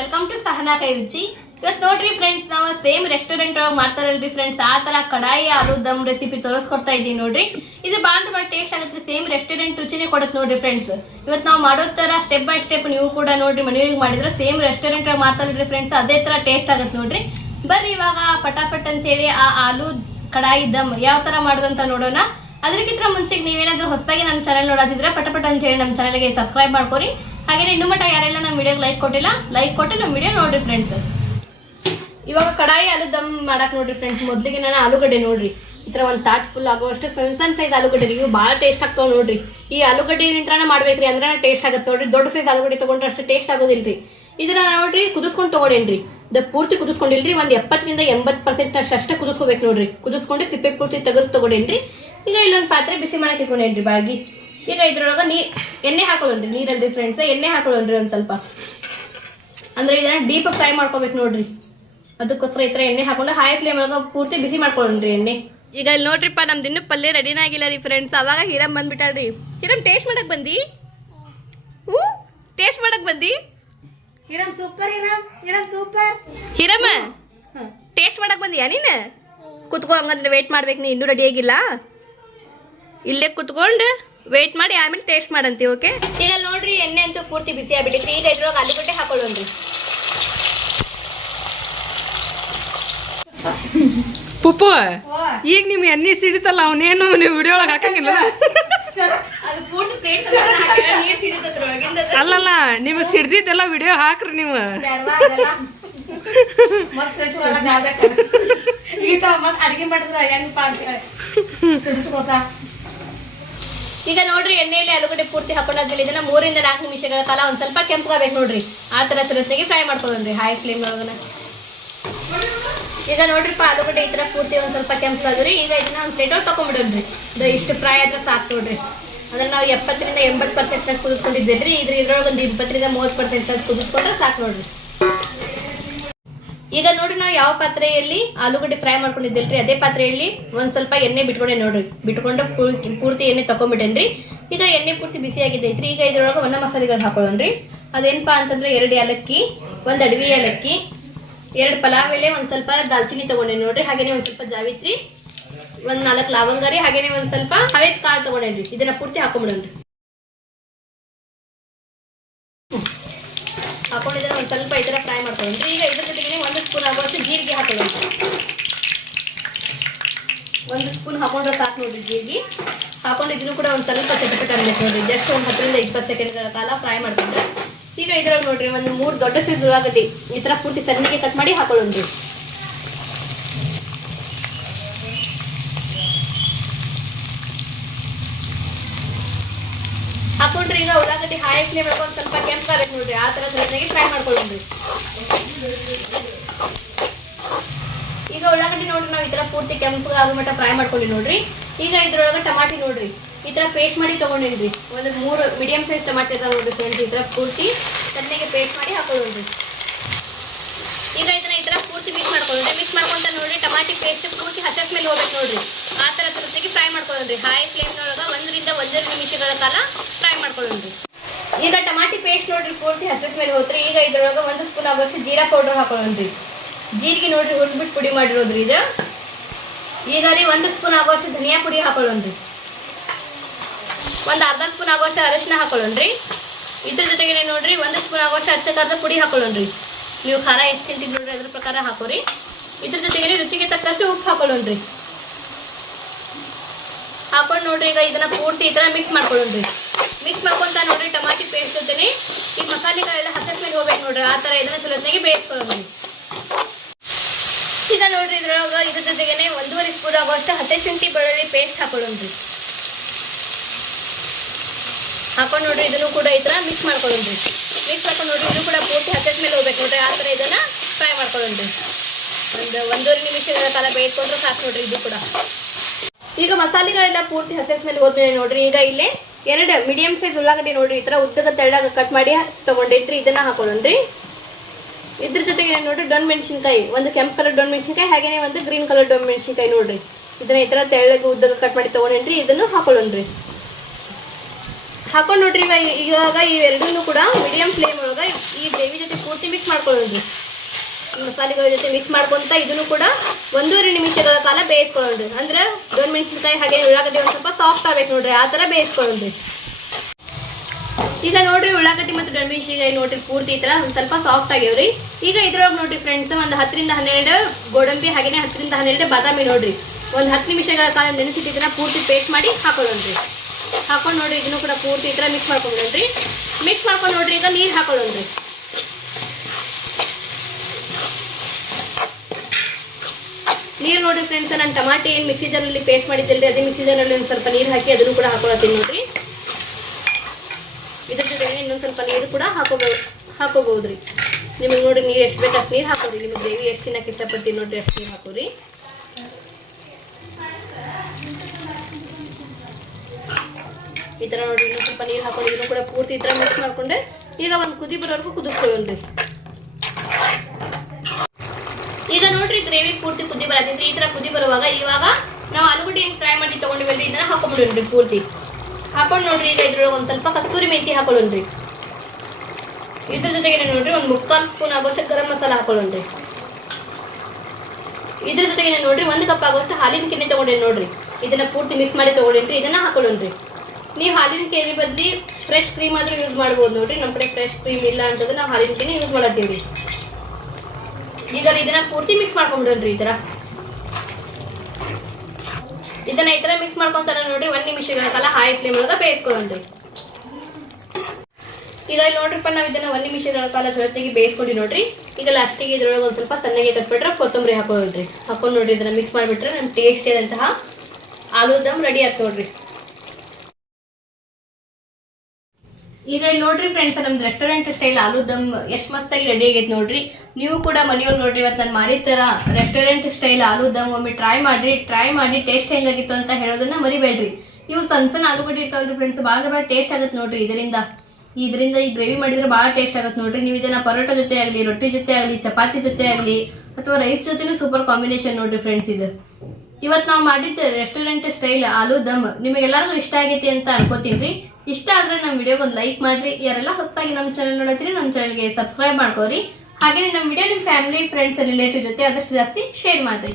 Welcome to Sahana ಕೈ ರುಚಿ ಇವತ್ತು ನೋಡ್ರಿ ಫ್ರೆಂಡ್ಸ್ ನಾವು ಸೇಮ್ ರೆಸ್ಟೋರೆಂಟ್ ಒಳಗೆ ಮಾಡ್ತಾರಲ್ರಿ ಫ್ರೆಂಡ್ಸ್ ಆ ತರ ಕಡಾಯಿ, ಆಲೂ, ದಮ್ ರೆಸಿಪಿ ತೋರಿಸ್ಕೊಡ್ತಾ ಇದೀವಿ ನೋಡ್ರಿ. ಇದು ಬಾಂಧ ಭಾಳ ಟೇಸ್ಟ್ ಆಗುತ್ತೆ ಸೇಮ್ ರೆಸ್ಟೋರೆಂಟ್ ರುಚಿನೇ ಕೊಡುತ್ತೆ ನೋಡ್ರಿ ಫ್ರೆಂಡ್ಸ್ ಇವತ್ತು ನಾವು ಮಾಡೋ ತರ ಸ್ಟೆಪ್ ಬೈ ಸ್ಟೆಪ್ ನೀವು ಕೂಡ ನೋಡ್ರಿ ಮನೆಯಲ್ಲಿ ಮಾಡಿದ್ರೆ ಸೇಮ್ ರೆಸ್ಟೋರೆಂಟ್ ಒಳಗೆ ಮಾಡ್ತಾರಲ್ರಿ ಫ್ರೆಂಡ್ಸ್ ಅದೇ ತರ ಟೇಸ್ಟ್ ಆಗುತ್ತೆ ನೋಡ್ರಿ. ಬರ್ರಿ ಇವಾಗ ಪಟಾಪಟ್ ಅಂತೇಳಿ ಆ ಆಲೂ, ಕಡಾಯಿ, ದಮ್ ಯಾವ ತರ ಮಾಡೋದಂತ ನೋಡೋಣ. ಅದಕ್ಕಿಂತ ಮುಂಚೆಗೆ ನೀವೇನಾದ್ರೂ ಹೊಸದಾಗಿ ನಮ್ಮ ಚಾನಲ್ ನೋಡೋದಿದ್ರೆ ಪಟಪಟ ಅಂತ ಹೇಳಿ ನಮ್ಮ ಚಾನಲ್ಗೆ ಸಬ್ಸ್ಕ್ರೈಬ್ ಮಾಡ್ಕೊರಿ. ಹಾಗೆ ಇನ್ನೂ ಮಟ್ಟ ಯಾರೆಲ್ಲ ನಮ್ಮ ವಿಡಿಯೋಗೆ ಲೈಕ್ ಕೊಟ್ಟಿಲ್ಲ ಲೈಕ್ ಕೊಟ್ಟು ನಮ್ಮ ವಿಡಿಯೋ ನೋಡ್ರಿ ಫ್ರೆಂಡ್ಸ್ ಇವಾಗ ಕಡಾಯಿ ಆಲೂ ದಮ್ ಮಾಡಕ್ ನೋಡ್ರಿ ಫ್ರೆಂಡ್ಸ್ ಮೊದಲಿಗೆ ನಾನು ಆಲೂಗಡ್ಡೆ ನೋಡ್ರಿ. ಈ ತರ ಒಂದು ತಾಟ್ ಫುಲ್ ಆಗುವಷ್ಟು ಸಣ್ಣ ಸಣ್ಣ ಸೈಜ್ ಆಲೂಗಡ್ಡೆ ಇವು ಭಾಳ ಟೇಸ್ಟ್ ಆಗ್ತಾವ ನೋಡ್ರಿ. ಈ ಆಲೂಗಡ್ಡೆ ನಿಂತ್ರನ ಮಾಡ್ಬೇಕ್ರಿ ಅಂದ್ರೆ ಟೇಸ್ಟ್ ಆಗುತ್ತೆ ನೋಡ್ರಿ. ದೊಡ್ಡ ಸೈಜ್ ಆಲೂಗಡ್ಡೆ ತಗೊಂಡ್ರೆ ಅಷ್ಟು ಟೇಸ್ಟ್ ಆಗೋದಿಲ್ರಿ. ಇದನ್ನ ನೋಡ್ರಿ, ಕುದಿಸ್ಕೊಂಡು ತಗೊಂಡೇನ್ರಿ ಇದು ಪೂರ್ತಿ ಕುದಿಸ್ಕೊಂಡಿಲ್ರಿ, ಒಂದು ಎಪ್ಪತ್ತರಿಂದ ಎಂಬತ್ತು ಪರ್ಸೆಂಟ್ ಅಷ್ಟು ಅಷ್ಟೇ ಕುದಿಸ್ಕೋಬೇಕು ನೋಡ್ರಿ. ಕುದಿಸ್ಕೊಂಡು ಸಿಪ್ಪೆ ಪೂರ್ತಿ ತೆಗೆದು ತಗೊಂಡೇನ್ರಿ ಈಗ ಇಲ್ಲೊಂದು ಪಾತ್ರೆ ಬಿಸಿ ಮಾಡಕ್ಕೆ ಇಟ್ಕೊಂಡೇನ್ರಿ ಬಾಗಿ ಈಗ ಇದ್ರೊಳಗೆ ನೀ ಎಣ್ಣೆ ಹಾಕೊಳ್ಳೋಣ್ರಿ ನೀರಲ್ಲಿ ಫ್ರೆಂಡ್ಸ್ ಎಣ್ಣೆ ಹಾಕೊಳ್ಳೋಣ್ರಿ ಒಂದು ಸ್ವಲ್ಪ. ಅಂದ್ರೆ ಇದನ್ನ ಡೀಪ್ ಫ್ರೈ ಮಾಡ್ಕೋಬೇಕು ನೋಡ್ರಿ. ಅದಕ್ಕೋಸ್ಕರ ಈ ಥರ ಎಣ್ಣೆ ಹಾಕೊಂಡು ಹೈ ಫ್ಲೇಮ್ ಒಳಗೆ ಪೂರ್ತಿ ಬಿಸಿ ಮಾಡ್ಕೊಳ್ಳೋಣ್ರಿ ಎಣ್ಣೆ. ಈಗ ಇಲ್ಲಿ ನೋಡ್ರಿಪ್ಪ ನಮ್ದು ಇನ್ನೂ ಪಲ್ಯ ರೆಡಿನೇ ಆಗಿಲ್ಲ ರೀ ಫ್ರೆಂಡ್ಸ್ ಅವಾಗ ಹಿರಮ್ ಬಂದ್ಬಿಟ್ಟಾಳ್ರಿ. ಹಿರಮ್ ಟೇಸ್ಟ್ ಮಾಡಕ್ ಬಂದಿ? ಹ್ಞೂ ಟೇಸ್ಟ್ ಮಾಡಕ್ ಬಂದಿ? ಹೀರಮ್ ಸೂಪರ್ ಹೀರಮ್. ಹೀರಮ್ ಸೂಪರ್ ಹಿರಮ್ಮ ಟೇಸ್ಟ್ ಮಾಡಕ್ ಬಂದಿಯಾ ನೀನು? ಕುತ್ಕೋ ಹಂಗಂದ್ರೆ ವೇಟ್ ಮಾಡ್ಬೇಕು ನೀ ಇನ್ನೂ ರೆಡಿ ಆಗಿಲ್ಲ? ಇಲ್ಲೇ ಕುತ್ಕೊಂಡು ವೇಟ್ ಮಾಡಿ ಆಮೇಲೆ ಟೇಸ್ಟ್ ಮಾಡಂತಿ ಓಕೆ ಈಗ ನೋಡ್ರಿ ಎಣ್ಣೆ ಅಂತೂ ಪೂರ್ತಿ ಬಿಸಿ ಆಗ್ಬಿಟ್ಟಿತ್ತು. ಈಗ ಇದ್ರೊಳಗೆ ಆಲೂಗಡ್ಡೆ ಹಾಕೊಳ್ಳೋಣ್ರಿ ಪುಪ್ಪು ಈಗ ನಿಮ್ಗೆ ಎಣ್ಣೆ ಸಿಡಿತಲ್ಲ ಅವನೇನು ನೀವು ವಿಡಿಯೋ ಒಳಗೆ ಹಾಕಂಗಿಲ್ಲ? ಅಲ್ಲಲ್ಲ ನಿಮಗೆ ಸಿಡ್ದಿದ್ದೆಲ್ಲ ವಿಡಿಯೋ ಹಾಕ್ರಿ ನೀವು. ಅಡಿಗೆ ಮಾಡಿದ್ರ ಹೆಂಗ್ ಪಾ ಅಂತ ಹೇಳಿ ಸಿಡಿಸ್ಕೋತ. ಈಗ ನೋಡ್ರಿ, ಎಣ್ಣೆಯಲ್ಲಿ ಆಲೂಗಡ್ಡೆ ಪೂರ್ತಿ ಹಾಕೊಂಡಾದ್ಮೇಲೆ ಇದನ್ನ ಮೂರಿಂದ ನಾಲ್ಕು ನಿಮಿಷಗಳ ಕಾಲ ಒಂದ್ ಸ್ವಲ್ಪ ಕೆಂಪಗಾಗಬೇಕು ನೋಡ್ರಿ. ಆ ತರ ಚಲೋತ್ನಾಗೆ ಫ್ರೈ ಮಾಡ್ಕೊಳ್ಳೋಣ್ರಿ ಹೈ ಫ್ಲೇಮ್ ಒಳಗನ. ಈಗ ನೋಡ್ರಿಪ್ಪ, ಆಲೂಗಡ್ಡೆ ಈ ತರ ಪೂರ್ತಿ ಒಂದ್ ಸ್ವಲ್ಪ ಕೆಂಪಗಾದ್ರಿ ಈಗ ಇದನ್ನ ಒಂದ್ ಪ್ಲೇಟ್ ಒಳಗೆ ತಗೊಂಡ್ಬಿಡೋಣ್ರಿ ಇದು ಇಷ್ಟು ಫ್ರೈ ಆದ್ರೆ ಸಾಕು ನೋಡ್ರಿ. ಅದನ್ನ ನಾವು ಎಪ್ಪತ್ತರಿಂದ ಎಂಬತ್ತು ಪರ್ಸೆಂಟ್ ಅಷ್ಟು ರೀ ಇದ್ರ ಇದ್ರೊಳಗೆ ಒಂದು ಇಪ್ಪತ್ತರಿಂದ ಮೂವತ್ತು ಪರ್ಸೆಂಟ್ ಕುದಿಸ್ಕೊಂಡ್ರೆ ಸಾಕು ನೋಡ್ರಿ. ಈಗ ನೋಡ್ರಿ ನಾವು ಯಾವ ಪಾತ್ರೆಯಲ್ಲಿ ಆಲೂಗಡ್ಡೆ ಫ್ರೈ ಮಾಡ್ಕೊಂಡಿದ್ದಿಲ್ರಿ? ಅದೇ ಪಾತ್ರೆಯಲ್ಲಿ ಒಂದ್ ಸ್ವಲ್ಪ ಎಣ್ಣೆ ಬಿಟ್ಕೊಂಡೆ ನೋಡ್ರಿ. ಬಿಟ್ಕೊಂಡು ಪೂರ್ತಿ ಎಣ್ಣೆ ತಕೊಂಡ್ಬಿಟ್ಟೇನ್ರಿ ಈಗ ಎಣ್ಣೆ ಪೂರ್ತಿ ಬಿಸಿ ಆಗಿದ್ದೈತ್ರಿ. ಈಗ ಇದ್ರೊಳಗೆ ಒಣ ಮಸಾಲೆಗಳು ಹಾಕೊಳ್ಳೋಣ್ರಿ. ಅದೇನಪ್ಪಾ ಅಂತಂದ್ರೆ ಎರಡು ಏಲಕ್ಕಿ, ಒಂದ್ ಅಡವಿ ಏಲಕ್ಕಿ, ಎರಡು ಪಲಾವ್ ಎಲೆ, ಒಂದ್ ಸ್ವಲ್ಪ ದಾಲ್ಚಿನ್ನಿ ತಗೊಂಡೆ ನೋಡ್ರಿ. ಹಾಗೇನೆ ಒಂದ್ ಸ್ವಲ್ಪ ಜಾವಿತ್ರಿ, ಒಂದ್ ನಾಲ್ಕು ಲವಂಗಾರಿ, ಹಾಗೇನೆ ಒಂದ್ ಸ್ವಲ್ಪ ಹವೇಜ್ ಕಾಳು ತಗೊಂಡೇನ್ರಿ. ಇದನ್ನ ಪೂರ್ತಿ ಹಾಕೊಂಡ್ಬಿಡೋಣ್ರಿ ಹಾಕೊಂಡಿದ್ರೆ ಒಂದು ಸ್ವಲ್ಪ ಈ ಫ್ರೈ ಮಾಡ್ಕೊಳ್ಳಿ ಈಗ ಇದ್ರ ಜೊತೆಗೆ ಒಂದು ಸ್ಪೂನ್ ಆಗುವಷ್ಟು ಜೀರಿಗೆ ಹಾಕೊಳ್ಳೋಣ ಒಂದು ಸ್ಪೂನ್ ಹಾಕೊಂಡ್ರೆ ಸಾಕು ನೋಡಿ ಜೀರಿಗೆ. ಹಾಕೊಂಡು ಕೂಡ ಒಂದು ಸ್ವಲ್ಪ ಚಟಪಟ ಅನ್ಬೇಕು ನೋಡ್ರಿ ಜಸ್ಟ್ ಒಂದು ಹತ್ತರಿಂದ ಇಪ್ಪತ್ತು ಸೆಕೆಂಡ್ಗಳ ಕಾಲ ಫ್ರೈ ಮಾಡ್ಕೊಂಡ್ರೆ. ಈಗ ಇದ್ರಲ್ಲಿ ನೋಡ್ರಿ, ಒಂದು ಮೂರು ದೊಡ್ಡ ಸೈಜ್ ಉಳ್ಳಾಗಡ್ಡಿ ಈ ಥರ ಪೂರ್ತಿ ಸಣ್ಣಗೆ ಕಟ್ ಮಾಡಿ ಹಾಕೊಳ್ಳೋಣ್ರಿ ಹಾಕೊಂಡ್ರಿ ಹೈ ಫ್ಲೇಮ್ ಒಂದು ಸ್ವಲ್ಪ ಕೆಂಪಾಗಬೇಕು ನೋಡ್ರಿ, ಆ ಥರ ಸಣ್ಣಗೆ ಫ್ರೈ ಮಾಡ್ಕೊಳ್ಳಿ ಈಗ ಉಳ್ಳಾಗಡ್ಡಿ ನೋಡ್ರಿ, ನಾವು ಈ ತರ ಪೂರ್ತಿ ಕೆಂಪು ಆಗೋ ಮಟ್ಟ ಫ್ರೈ ಮಾಡ್ಕೊಳ್ಳಿ ನೋಡ್ರಿ. ಈಗ ಇದ್ರೊಳಗೆ ಟಮಾಟಿ ನೋಡ್ರಿ, ಈ ತರ ಪೇಸ್ಟ್ ಮಾಡಿ ತಗೊಂಡಿನ್ರಿ ಒಂದು ಮೂರು ಮೀಡಿಯಂ ಸೈಜ್ ಟಮಾಟೆ ಅದಾವ ನೋಡ್ರಿ ಫ್ರೆಂಡ್ಸ್ ಈ ತರ ಪೂರ್ತಿ ಚೆನ್ನಾಗಿ ಪೇಸ್ಟ್ ಮಾಡಿ ಹಾಕೊಳ್ಳೋಣ್ರಿ ಈಗ ಇದನ್ನ ಈ ತರ ಪೂರ್ತಿ ಮಿಕ್ಸ್ ಮಾಡ್ಕೊಳ್ಳೋಣ್ರಿ ಮಿಕ್ಸ್ ಮಾಡ್ಕೊಂತ ನೋಡ್ರಿ, ಟಮಾಟಿ ಪೇಸ್ಟ್ ಪೂರ್ತಿ ಹಚ್ಚಕ್ ಮೇಲೆ ಹೋಗ್ಬೇಕು ನೋಡ್ರಿ. ಆ ತರ ಜೊತೆಗೆ ಫ್ರೈ ಮಾಡ್ಕೊಳ್ಳೋಣ್ರಿ ಹೈ ಫ್ಲೇಮ್ ಒಳಗ ಒಂದರಿಂದ ಒಂದೆರಡು ನಿಮಿಷಗಳ ಕಾಲ ಫ್ರೈ ಮಾಡ್ಕೊಳ್ಳೋಣ್ರಿ ಈಗ ಟಮಾಟಿ ಪೇಸ್ಟ್ ನೋಡ್ರಿ, ಪೂರ್ತಿ ಹಚ್ಚಕ್ ಮೇಲೆ ಹೋತ್ರಿ. ಈಗ ಇದ್ರೊಳಗೆ ಒಂದು ಸ್ಪೂನ್ ಆಗೋಷ್ಟು ಜೀರಾ ಪೌಡರ್ ಹಾಕೊಳ್ಳೋಣ್ರಿ. ಜೀರಿಗೆ ನೋಡ್ರಿ ಹುಣ್ಬಿಟ್ಟು ಪುಡಿ ಮಾಡಿರೋದ್ರಿ ಇದು. ಈಗ ರೀ ಒಂದು ಸ್ಪೂನ್ ಆಗೋಷ್ಟು ಧನಿಯಾ ಪುಡಿ ಹಾಕೊಳ್ಳೋಣ್ರಿ. ಒಂದು ಅರ್ಧ ಸ್ಪೂನ್ ಆಗೋಷ್ಟು ಅರಶಿನ ಹಾಕೊಳ್ಳೋಣ್ರಿ. ಇದ್ರ ಜೊತೆಗೆ ನೋಡ್ರಿ, ಒಂದು ಸ್ಪೂನ್ ಆಗೋಷ್ಟು ಹಚ್ಚಕಾರದ ಪುಡಿ ಹಾಕೊಳ್ಳೋಣ್ರಿ. ನೀವು ಖಾರ ಎಷ್ಟು ತಿಂತೀವಿ ನೋಡ್ರಿ, ಅದ್ರ ಪ್ರಕಾರ ಹಾಕೋರಿ. ಇದ್ರ ಜೊತೆಗೆ ರುಚಿಗೆ ತಕ್ಕಷ್ಟು ಉಪ್ಪು ಹಾಕೊಳ್ಳೋಣ್ರಿ. ಹಾಕೊಂಡು ನೋಡ್ರಿ, ಈಗ ಇದನ್ನ ಪೂರ್ತಿ ಈ ಥರ ಮಿಕ್ಸ್ ಮಾಡ್ಕೊಳ್ಳೋಣ್ರಿ. ಮಿಕ್ಸ್ ಮಾಡ್ಕೊಂತ ನೋಡ್ರಿ, ಟಮಾಟಿ ಜೊತೆನೆ ಈ ಮಸಾಲೆಗಳೆಲ್ಲ ಹತ್ತದ ಮೇಲೆ ಹೋಗ್ಬೇಕು ನೋಡ್ರಿ. ಆ ತರ ಇದನ್ನ ಚಲೋತ್ನಾಗೆ ಬೇಯಿಸ್ಕೊಳ್ಳೋಣ ಈಗ ನೋಡ್ರಿ ಇದ್ರೊಳಗ ಇದ್ರ ಜೊತೆಗೆನೆ ಒಂದೂವರೆ ಸ್ಪೂನ್ ಆಗುವಷ್ಟು ಹತ್ತೆ ಶುಂಠಿ ಬೆಳ್ಳುಳ್ಳಿ ಪೇಸ್ಟ್ ಹಾಕೊಳ್ಳೋಣ್ರಿ ಹಾಕೊಂಡು ನೋಡ್ರಿ ಇದನ್ನು ಕೂಡ ಈ ಥರ ಮಿಕ್ಸ್ ಮಾಡ್ಕೊಳ್ಳೋಣ್ರಿ ಮಿಕ್ಸ್ ಹಾಕೊಂಡು ನೋಡ್ರಿ ಇದು ಕೂಡ ಪೂರ್ತಿ ಹತ್ತದ ಮೇಲೆ ಹೋಗ್ಬೇಕು ನೋಡ್ರಿ. ಆ ಥರ ಇದನ್ನ ಫ್ರೈ ಮಾಡ್ಕೊಳ್ಳೋಣ್ರಿ ಒಂದು ಒಂದೂವರೆ ನಿಮಿಷಗಳ ಕಾಲ ಬೇಯಿಸ್ಕೊಂಡ್ರೆ ಸಾಕು ನೋಡ್ರಿ ಇದು ಕೂಡ. ಈಗ ಮಸಾಲೆಗಳೆಲ್ಲ ಪೂರ್ತಿ ಹಸಿದ ಮೇಲೆ ಹೋದ್ಮೇಲೆ ನೋಡ್ರಿ. ಈಗ ಇಲ್ಲೇ ಎರಡು ಮೀಡಿಯಂ ಸೈಜ್ ಉಳ್ಳಾಗಡ್ಡಿ ನೋಡ್ರಿ, ಈ ತರ ಉದ್ದಗ ತೆಳ್ಳಾಗ ಕಟ್ ಮಾಡಿ ತಗೊಂಡಿಟ್ರಿ ಇದನ್ನ ಹಾಕೊಳ್ಳೋಣ್ರಿ ಇದ್ರ ಜೊತೆಗೆ ನೋಡ್ರಿ ಡೊಣ್ ಮೆಣಸಿನ್ಕಾಯಿ, ಒಂದು ಕೆಂಪು ಕಲರ್ ಡೊಣ್ ಮೆಣಸಿನ್ಕಾಯಿ, ಹಾಗೇನೆ ಒಂದು ಗ್ರೀನ್ ಕಲರ್ ಡೊಣ್ ಮೆಣಸಿನ್ಕಾಯಿ ನೋಡ್ರಿ. ಇದನ್ನ ಈ ತರ ತೆಳ್ಳಗ ಉದ್ದಗ ಕಟ್ ಮಾಡಿ ತಗೊಂಡೇನ್ರಿ ಇದನ್ನು ಹಾಕೊಳ್ಳೋಣ್ರಿ ಹಾಕೊಂಡು ನೋಡ್ರಿ ಇವ- ಇವಾಗ ಇವೆರಡನ್ನೂ ಕೂಡ ಮೀಡಿಯಂ ಫ್ಲೇಮ್ ಒಳಗೆ ಈ ಗ್ರೇವಿ ಜೊತೆ ಪೂರ್ತಿ ಮಿಕ್ಸ್ ಮಾಡ್ಕೊಳ್ಳೋದು ಮಸಾಲೆಗಳ ಜೊತೆ ಮಿಕ್ಸ್ ಮಾಡ್ಕೊಂತ ಇದನ್ನು ಕೂಡ ಒಂದೂವರೆ ನಿಮಿಷಗಳ ಕಾಲ ಬೇಯಿಸ್ಕೊಳ್ಳೋದು. ಅಂದ್ರೆ ದೊಡ್ಡ ಮೆಣಸಿನಕಾಯಿ ಹಾಗೆ ಉಳ್ಳಾಗಡ್ಡಿ ಒಂದು ಸ್ವಲ್ಪ ಸಾಫ್ಟ್ ಆಗ್ಬೇಕು ನೋಡ್ರಿ, ಆ ತರ ಬೇಯಿಸ್ಕೊಳ್ಳೋದು. ಈಗ ನೋಡ್ರಿ ಉಳ್ಳಾಗಡ್ಡಿ ಮತ್ತು ದೊಡ್ಡ ಮೆಣಸಿನಕಾಯಿ ನೋಡ್ರಿ ಪೂರ್ತಿ ಈ ತರ ಒಂದ್ ಸ್ವಲ್ಪ ಸಾಫ್ಟ್ ಆಗ್ಯಾವ್ರಿ. ಈಗ ಇದ್ರೊಳಗೆ ನೋಡ್ರಿ ಫ್ರೆಂಡ್ಸ್ ಒಂದು ಹತ್ತರಿಂದ ಹನ್ನೆರಡು ಗೋಡಂಬಿ ಹಾಗೆಯೇ ಹತ್ತರಿಂದ ಹನ್ನೆರಡು ಬಾದಾಮಿ ನೋಡ್ರಿ. ಒಂದು ಹತ್ತು ನಿಮಿಷಗಳ ಕಾಲ ನೆನೆಸಿಟ್ಟು ಇದನ್ನ ಪೂರ್ತಿ ಪೇಸ್ಟ್ ಮಾಡಿ ಹಾಕೊಳ್ಳೋಣ್ರಿ. ಹಾಕೊಂಡು ನೋಡ್ರಿ ಇದನ್ನು ಕೂಡ ಪೂರ್ತಿ ಈ ತರ ಮಿಕ್ಸ್ ಮಾಡ್ಕೊಂಡ್ರಿ. ಮಿಕ್ಸ್ ಮಾಡ್ಕೊಂಡು ನೋಡ್ರಿ ಈಗ ನೀರು ಹಾಕೊಳ್ಳೋಣ್ರಿ. ನೀರು ನೋಡಿ ಫ್ರೆಂಡ್ಸ್ ನಾನು ಟಮಾಟಿ ಏನು ಮಿಕ್ಸಿ ಜಾರಲ್ಲಿ ಪೇಸ್ಟ್ ಮಾಡಿದ್ದಲ್ರಿ? ಅದೇ ಮಿಕ್ಸಿ ಜಾರಲ್ಲಿ ಒಂದು ಸ್ವಲ್ಪ ನೀರು ಹಾಕಿ ಅದನ್ನು ಕೂಡ ಹಾಕೊಳತ್ತೀನಿ ನೋಡ್ರಿ. ಇದ್ರ ಜೊತೆಗೆ ಇನ್ನೊಂದು ಸ್ವಲ್ಪ ನೀರು ಕೂಡ ಹಾಕೋಬಹುದು ರೀ ನಿಮಗೆ ನೋಡಿ ನೀರು ಎಷ್ಟು ಬೇಕು ಅಷ್ಟು ನೀರು ಹಾಕೋರಿ. ನಿಮಗೆ ಗ್ರೇವಿ ಎಷ್ಟು ತಿನ್ನಕ್ಕೆ ಇಷ್ಟಪಡ್ತೀನಿ ನೋಡ್ರಿ, ಅಷ್ಟು ನೀರು ಹಾಕೋರಿ. ಈ ಥರ ನೋಡಿ ಇನ್ನೊಂದು ಸ್ವಲ್ಪ ನೀರು ಹಾಕೊಂಡು ಇದನ್ನು ಕೂಡ ಪೂರ್ತಿ ಈ ಥರ ಮಿಕ್ಸ್ ಮಾಡ್ಕೊಂಡೆ. ಈಗ ಒಂದು ಕುದಿ ಬರೋವರೆಗೂ ಕುದಿಸ್ಕೊಳ್ಳೋಣ್ರಿ. ಈಗ ನೋಡ್ರಿ ಗ್ರೇವಿ ಪೂರ್ತಿ ಕುದಿ ಬರತ್ತೆ. ಈ ತರ ಕುದಿ ಬರುವಾಗ ಇವಾಗ ನಾವು ಆಲೂಗಡ್ಡೆ ಫ್ರೈ ಮಾಡಿ ತಗೊಂಡಿವಲ್ರಿ ಇದನ್ನ ಹಾಕೊಂಡ್ಬಿಡೋಣ್ರಿ ಪೂರ್ತಿ. ಹಾಕೊಂಡು ನೋಡ್ರಿ ಈಗ ಇದ್ರೊಳಗೆ ಒಂದು ಸ್ವಲ್ಪ ಕಸ್ತೂರಿ ಮೆಂತಿ ಹಾಕೊಳ್ಳೋಣ್ರಿ ಇದ್ರ ಜೊತೆಗೆ ನೋಡ್ರಿ ಒಂದು ಮುಕ್ಕಾಲ್ ಸ್ಪೂನ್ ಆಗೋಷ್ಟು ಗರಂ ಮಸಾಲ ಹಾಕೊಳ್ಳೋಣ್ರಿ ಇದ್ರ ಜೊತೆಗೆ ನೋಡ್ರಿ ಒಂದು ಕಪ್ ಆಗೋಷ್ಟು ಹಾಲಿನ ಕೆನೆ ತಗೊಂಡೇನಿ ನೋಡ್ರಿ. ಇದನ್ನ ಪೂರ್ತಿ ಮಿಕ್ಸ್ ಮಾಡಿ ತಗೊಂಡೇನ್ರಿ ಇದನ್ನ ಹಾಕೊಳ್ಳೋಣ್ರಿ ನೀವು ಹಾಲಿನ ಕೆನೆ ಬದಲಿ ಫ್ರೆಶ್ ಕ್ರೀಮ್ ಆದ್ರೂ ಯೂಸ್ ಮಾಡ್ಬೋದು ನೋಡ್ರಿ. ನಮ್ಮ ಕಡೆ ಫ್ರೆಶ್ ಕ್ರೀಮ್ ಇಲ್ಲ ಅಂತಂದ್ರೆ ನಾವು ಹಾಲಿನ ಕೆನೆ ಯೂಸ್ ಮಾಡತ್ತೀವಿ ಈಗ ಇದನ್ನ ಪೂರ್ತಿ ಮಿಕ್ಸ್ ಮಾಡ್ಕೊಂಡ್ಬಿಡೋಣ್ರಿ ಈ ತರ ಇದನ್ನ ಈ ತರ ಮಿಕ್ಸ್ ಮಾಡ್ಕೊಂತಾರ ನೋಡ್ರಿ, ಒಂದ್ ನಿಮಿಷಗಳ ಕಾಲ ಹೈ ಫ್ಲೇಮ್ ಒಳಗ ಬೇಯಿಸ್ಕೊಳ್ಳೋಣ್ರಿ. ಈಗ ಇಲ್ಲಿ ನೋಡ್ರಿಪ್ಪ, ನಾವು ಇದನ್ನ ಒಂದ್ ನಿಮಿಷಗಳ ಕಾಲ ಜೊತೆಗೆ ಬೇಯಿಸ್ಕೊಂಡು ನೋಡ್ರಿ. ಈಗ ಲಾಸ್ಟಿಗೆ ಇದ್ರೊಳಗೆ ಒಂದ್ ಸ್ವಲ್ಪ ಸಣ್ಣಗೆ ಕಟ್ಬಿಟ್ರೆ ಕೊತ್ತಂಬರಿ ಹಾಕೊಳ್ಳ್ರಿ ಹಾಕೊಂಡು ನೋಡ್ರಿ ಇದನ್ನ ಮಿಕ್ಸ್ ಮಾಡಿಬಿಟ್ರೆ ನಮ್ ಟೇಸ್ಟ್ ಆದಂತಹ ಆಲೂ ದಮ್ ರೆಡಿ ಆಯ್ತು ನೋಡ್ರಿ. ಈಗ ಇಲ್ಲಿ ನೋಡ್ರಿ ಫ್ರೆಂಡ್ಸ್ ನಮ್ದು ರೆಸ್ಟೋರೆಂಟ್ ಸ್ಟೈಲ್ ಆಲೂ ದಮ್ ಎಷ್ಟು ಮಸ್ತಾಗಿ ರೆಡಿ ಆಗೈತೆ ನೋಡ್ರಿ. ನೀವು ಕೂಡ ಮನೆಯೊಳಗೆ ನೋಡ್ರಿ ಇವತ್ತು ನಾನು ಮಾಡಿದ ಥರ ರೆಸ್ಟೋರೆಂಟ್ ಸ್ಟೈಲ್ ಆಲೂ ದಮ್ ಒಮ್ಮೆ ಟ್ರೈ ಮಾಡ್ರಿ ಟ್ರೈ ಮಾಡಿ ಟೇಸ್ಟ್ ಹೆಂಗಾಗಿತ್ತು ಅಂತ ಹೇಳೋದನ್ನ ಮರಿಬೇಡ್ರಿ. ನೀವು ಸಣ್ಣ ಸಣ್ಣ ಆಲೂಗಡ್ಡೆ ಇರ್ತಾವಲ್ರಿ ಫ್ರೆಂಡ್ಸ್ ಭಾಳ ಭಾಳ ಟೇಸ್ಟ್ ಆಗುತ್ತೆ ನೋಡ್ರಿ ಇದರಿಂದ. ಇದರಿಂದ ಈ ಗ್ರೇವಿ ಮಾಡಿದ್ರೆ ಭಾಳ ಟೇಸ್ಟ್ ಆಗುತ್ತೆ ನೋಡ್ರಿ. ನೀವು ಇದನ್ನ ಪರೋಟ ಜೊತೆ ಆಗಲಿ, ರೊಟ್ಟಿ ಜೊತೆ ಆಗಲಿ, ಚಪಾತಿ ಜೊತೆ ಆಗಲಿ, ಅಥವಾ ರೈಸ್ ಜೊತೆನೂ ಸೂಪರ್ ಕಾಂಬಿನೇಷನ್ ನೋಡ್ರಿ ಫ್ರೆಂಡ್ಸ್ ಇದು. ಇವತ್ತು ನಾವು ಮಾಡಿದ್ದ ರೆಸ್ಟೋರೆಂಟ್ ಸ್ಟೈಲ್ ಆಲೂ ದಮ್ ನಿಮಗೆಲ್ಲರಿಗೂ ಇಷ್ಟ ಆಗೈತಿ ಅಂತ ಅನ್ಕೋತೀನಿ ಇಷ್ಟ ಆದ್ರೆ ನಮ್ಮ ವಿಡಿಯೋಗೆ ಒಂದು ಲೈಕ್ ಮಾಡ್ರಿ. ಯಾರೆಲ್ಲ ಹೊಸದಾಗಿ ನಮ್ಮ ಚಾನಲ್ ನೋಡತ್ತೀರಿ ನಮ್ಮ ಚಾನಲ್ಗೆ ಸಬ್ಸ್ಕ್ರೈಬ್ ಮಾಡ್ಕೋರಿ. ಹಾಗೆ ನಮ್ಮ ವಿಡಿಯೋ ನಿಮ್ಮ ಫ್ಯಾಮಿಲಿ ಫ್ರೆಂಡ್ಸ್ ರಿಲೇಟಿವ್ ಜೊತೆ ಆದಷ್ಟು ಜಾಸ್ತಿ ಶೇರ್ ಮಾಡ್ರಿ.